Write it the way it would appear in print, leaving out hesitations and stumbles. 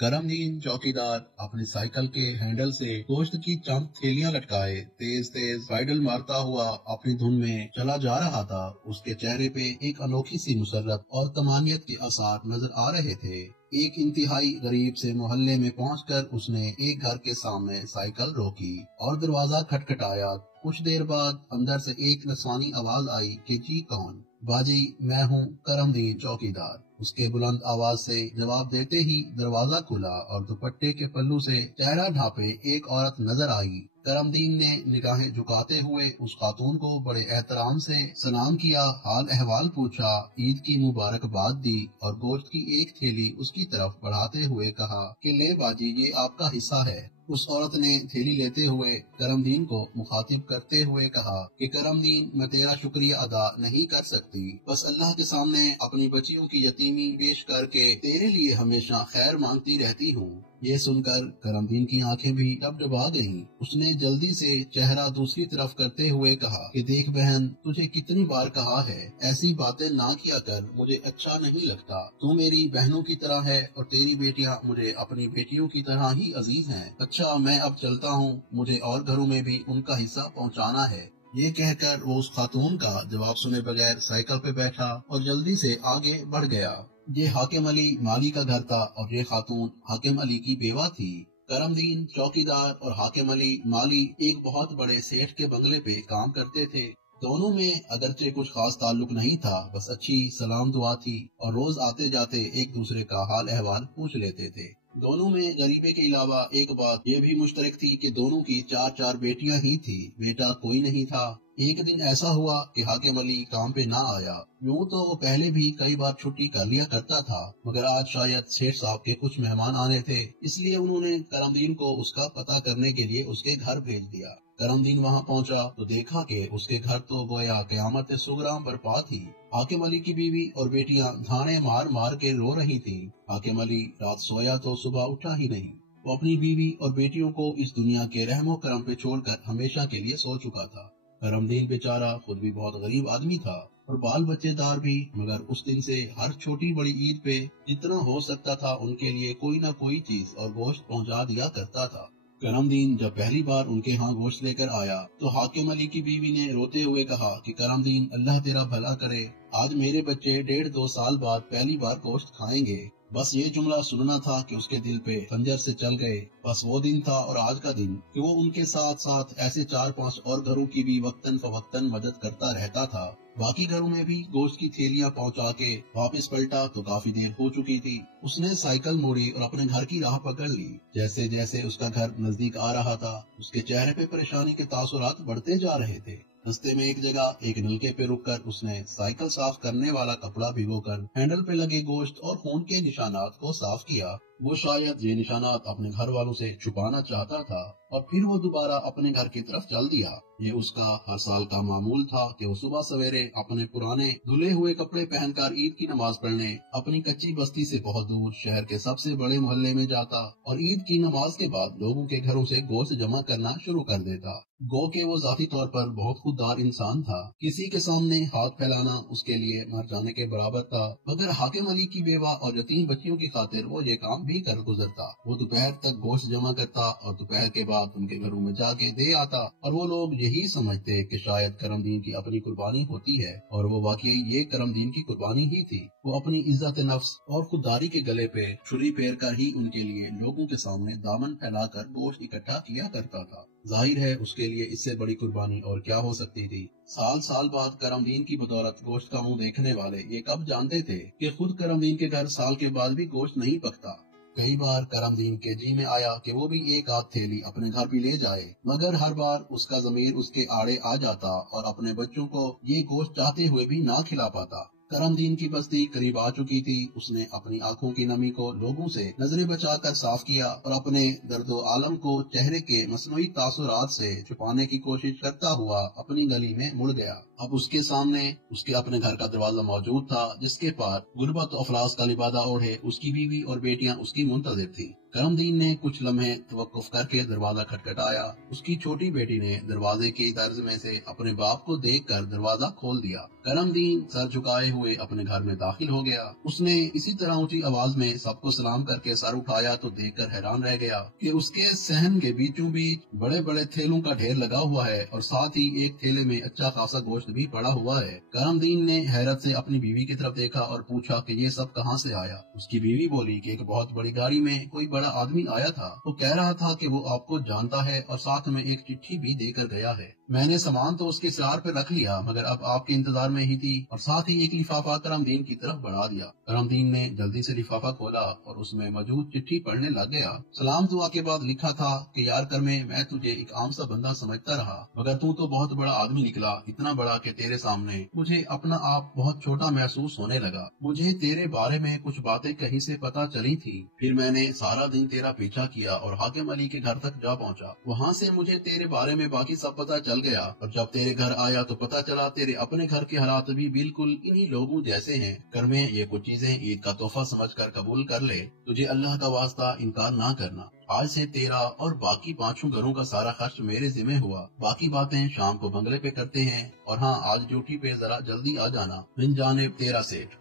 करम दीन चौकीदार अपनी साइकिल के हैंडल से गोश्त की चंद थैलियां लटकाए तेज तेज पैडल मारता हुआ अपनी धुन में चला जा रहा था। उसके चेहरे पे एक अनोखी सी मुसर्रत और तमानियत के आसार नजर आ रहे थे। एक इंतहाई गरीब से मोहल्ले में पहुंचकर उसने एक घर के सामने साइकिल रोकी और दरवाजा खटखटाया। कुछ देर बाद अंदर से एक नस्वानी आवाज आई कि जी कौन? बाजी, मैं हूँ करम दीन चौकीदार। उसके बुलंद आवाज से जवाब देते ही दरवाजा खुला और दुपट्टे के पल्लू से चेहरा ढांपे एक औरत नजर आई। करमदीन ने निगाहें झुकाते हुए उस खातून को बड़े एहतराम से सलाम किया, हाल अहवाल पूछा, ईद की मुबारकबाद दी और गोश्त की एक थैली उसकी तरफ बढ़ाते हुए कहा कि ले बाजी, ये आपका हिस्सा है। उस औरत ने थैली लेते हुए करमदीन को मुखातिब करते हुए कहा कि करमदीन, मैं तेरा शुक्रिया अदा नहीं कर सकती, बस अल्लाह के सामने अपनी बच्चियों की यतीमी पेश करके तेरे लिए हमेशा खैर मांगती रहती हूँ। ये सुनकर करमदीन की आंखें भी डबडबा गईं। उसने जल्दी से चेहरा दूसरी तरफ करते हुए कहा कि देख बहन, तुझे कितनी बार कहा है ऐसी बातें ना किया कर, मुझे अच्छा नहीं लगता। तू मेरी बहनों की तरह है और तेरी बेटियां मुझे अपनी बेटियों की तरह ही अजीज हैं। अच्छा, मैं अब चलता हूँ, मुझे और घरों में भी उनका हिस्सा पहुँचाना है। ये कहकर वो उस खातून का जवाब सुने बगैर साइकिल पे बैठा और जल्दी से आगे बढ़ गया। ये हाकिम अली माली का घर था और ये खातून हाकिम अली की बेवा थी। करमदीन चौकीदार और हाकिम अली माली एक बहुत बड़े सेठ के बंगले पे काम करते थे। दोनों में अगरचे कुछ खास ताल्लुक नहीं था, बस अच्छी सलाम दुआ थी और रोज आते जाते एक दूसरे का हाल अहवाल पूछ लेते थे। दोनों में गरीबी के अलावा एक बात ये भी मुश्तरक थी कि दोनों की चार चार बेटियां ही थी, बेटा कोई नहीं था। एक दिन ऐसा हुआ कि हाकिम अली काम पे ना आया। यूं तो वो पहले भी कई बार छुट्टी कर लिया करता था, मगर आज शायद सेठ साहब के कुछ मेहमान आने थे, इसलिए उन्होंने करमदीन को उसका पता करने के लिए उसके घर भेज दिया। करमदीन वहाँ पहुँचा तो देखा कि उसके घर तो गोया क़यामत सुगरा बरपा थी। हाकिम अली की बीवी और बेटियां धाने मार मार के रो रही थीं। हाकिम अली रात सोया तो सुबह उठा ही नहीं। वो अपनी बीवी और बेटियों को इस दुनिया के रहमो करम पे छोड़कर हमेशा के लिए सो चुका था। करमदीन बेचारा खुद भी बहुत गरीब आदमी था और बाल बच्चेदार भी, मगर उस दिन से हर छोटी बड़ी ईद पे जितना हो सकता था उनके लिए कोई न कोई चीज और गोश्त पहुंचा दिया करता था। करमदीन जब पहली बार उनके यहाँ गोश्त लेकर आया तो हाकिम अली की बीवी ने रोते हुए कहा कि करमदीन, अल्लाह तेरा भला करे, आज मेरे बच्चे 1.5-2 साल बाद पहली बार गोश्त खाएंगे। बस ये जुमला सुनना था कि उसके दिल पे खंजर से चल गए। बस वो दिन था और आज का दिन कि वो उनके साथ साथ ऐसे 4-5 और घरों की भी वक्तन फवक्तन मदद करता रहता था। बाकी घरों में भी गोश्त की थैलियां पहुंचा के वापस पलटा तो काफी देर हो चुकी थी। उसने साइकिल मोड़ी और अपने घर की राह पकड़ ली। जैसे जैसे उसका घर नजदीक आ रहा था, उसके चेहरे पे परेशानी के तासुरात बढ़ते जा रहे थे। रस्ते में एक जगह एक नलके पे रुककर उसने साइकिल साफ करने वाला कपड़ा भिगोकर हैंडल पे लगे गोश्त और खून के निशानात को साफ किया। वो शायद ये निशानात अपने घर वालों से छुपाना चाहता था और फिर वो दोबारा अपने घर की तरफ चल दिया। ये उसका हर साल का मामूल था कि वो सुबह सवेरे अपने पुराने धुले हुए कपड़े पहनकर ईद की नमाज पढ़ने अपनी कच्ची बस्ती से बहुत दूर शहर के सबसे बड़े मोहल्ले में जाता और ईद की नमाज के बाद लोगों के घरों से गोश्त जमा करना शुरू कर देता। गो के वो जाती तौर पर बहुत खुददार इंसान था, किसी के सामने हाथ फैलाना उसके लिए मर जाने के बराबर था, मगर हाकिम अली की बेवा और यतीम बच्चियों की खातिर वो ये काम भी कर गुजरता। वो दोपहर तक गोश्त जमा करता और दोपहर के बाद उनके घरों में जाके दे आता और वो लोग यही समझते कि शायद करमदीन की अपनी कुर्बानी होती है और वो वाकई ये करमदीन की कुर्बानी ही थी। वो अपनी इज्जत नफ्स और खुददारी के गले पे छुरी फेर कर ही उनके लिए लोगों के सामने दामन फैलाकर गोश्त इकट्ठा किया करता था। जाहिर है उसके लिए इससे बड़ी कुर्बानी और क्या हो सकती थी। साल साल बाद करमदीन की बदौलत गोश्त का मुंह देखने वाले ये कब जानते थे कि खुद करमदीन के घर साल के बाद भी गोश्त नहीं पकता। कई बार करमदीन के जी में आया कि वो भी एक आध थैली अपने घर भी ले जाए, मगर हर बार उसका ज़मीर उसके आड़े आ जाता और अपने बच्चों को ये गोश्त चाहते हुए भी ना खिला पाता। करमदीन की बस्ती करीब आ चुकी थी। उसने अपनी आंखों की नमी को लोगों से नजरें बचाकर साफ किया और अपने दर्दो आलम को चेहरे के मसनूई तासुरात से छुपाने की कोशिश करता हुआ अपनी गली में मुड़ गया। अब उसके सामने उसके अपने घर का दरवाजा मौजूद था, जिसके पार गुर्बत अफराज का लिबादा ओढ़े उसकी बीवी और बेटियां उसकी मुंतजिर थी। करमदीन ने कुछ लम्हे तवक्कुफ करके दरवाजा खटखटाया। उसकी छोटी बेटी ने दरवाजे की तर्ज में से अपने बाप को देखकर दरवाजा खोल दिया। करमदीन सर झुकाए हुए अपने घर में दाखिल हो गया। उसने इसी तरह ऊंची आवाज में सबको सलाम करके सर उठाया तो देखकर हैरान रह गया कि उसके सहन के बीचों बीच बड़े बड़े थैलों का ढेर लगा हुआ है और साथ ही एक थैले में अच्छा खासा गोश्त भी पड़ा हुआ है। करमदीन ने हैरत से अपनी बीवी की तरफ देखा और पूछा कि ये सब कहाँ से आया। उसकी बीवी बोली कि एक बहुत बड़ी गाड़ी में कोई बड़ा आदमी आया था। वो कह रहा था कि वो आपको जानता है और साथ में एक चिट्ठी भी देकर गया है। मैंने सामान तो उसके सिरार पे रख लिया मगर अब आपके इंतजार में ही थी और साथ ही एक लिफाफा करमदीन की तरफ बढ़ा दिया। करमदीन ने जल्दी से लिफाफा खोला और उसमें मौजूद चिट्ठी पढ़ने लग गया। सलाम दुआ के बाद लिखा था कि यार करमे, मैं तुझे एक आम सा बंदा समझता रहा मगर तू तो बहुत बड़ा आदमी निकला, इतना बड़ा कि तेरे सामने मुझे अपना आप बहुत छोटा महसूस होने लगा। मुझे तेरे बारे में कुछ बातें कहीं से पता चली थी, फिर मैंने सारा दिन तेरा पीछा किया और हाकिम अली के घर तक जा पहुंचा। वहां से मुझे तेरे बारे में बाकी सब पता चल गया और जब तेरे घर आया तो पता चला तेरे अपने घर के हालात भी बिल्कुल इन्हीं लोगों जैसे हैं। करमे, ये कुछ चीजें ईद का तोहफा समझकर कबूल कर ले। तुझे अल्लाह का वास्ता इनकार ना करना। आज से तेरा और बाकी 5 घरों का सारा खर्च मेरे जिम्मे हुआ। बाकी बातें शाम को बंगले पे करते हैं और हाँ, आज ड्यूटी पे जरा जल्दी आ जाना। बिन जानिब तेरा सेठ।